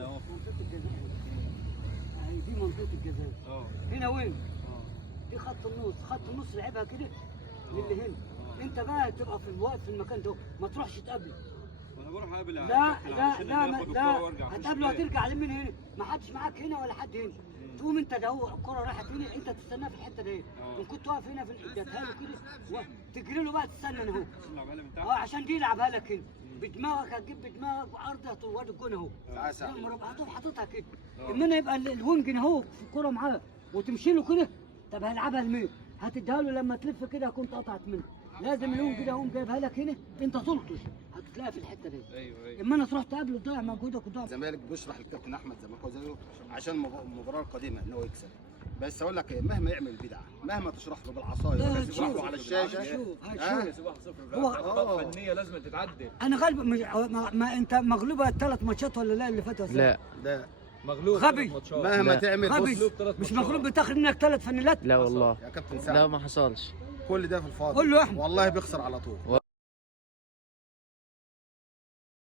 يعني اهو منطقه الجزاء يعني دي منطقه الجزاء. هنا وين؟ دي خط النص، خط النص لعبها كده للي هنا. انت بقى تبقى في الوقت في المكان ده، ما تروحش تقابله. وانا بروح اقابل لا هتقابله هترجع من هنا، ما حدش معاك هنا ولا حد هنا. تقوم انت ده هو الكره راحت هنا، انت تستناه في الحته دي. ان كنت واقف هنا في اديتها له كده تجري له بقى تستنى اهو. عشان دي يلعبها لك هنا بدماغك، هتجيب بدماغك وعرض هتوصل الجون اهو. هتقوم حاططها كده. اما انا يبقى الوينج اهو في الكره معاه وتمشي له كده، طب هيلعبها لمين؟ هتديها له لما تلف كده هكون قطعت منه. لازم اليوم كده اقوم جايبها لك هنا، انت طولته هتلاقيها في الحته دي. ايوه اما انا تروح تقابله تضيع مجهودك وتضيع. الزمالك بيشرح للكابتن احمد زملكاوي زيه عشان المباراه القادمه ان هو يكسب. بس اقول لك مهما يعمل بدعه، مهما تشرح له بالعصايه، ولا تشرح له على الشاشه، هو فنيه لازم تتعدل. انا غالب ما انت مغلوبه الثلاث ماتشات ولا لا اللي فاتوا؟ لا مغلوب غبي مهما تعمل. غبي مش مغلوب بتاخد منك 3 فنيلات. لا والله يا كابتن لا سعد ما حصلش. كل ده في الفاضي. قول له يا احمد والله بيخسر على طول.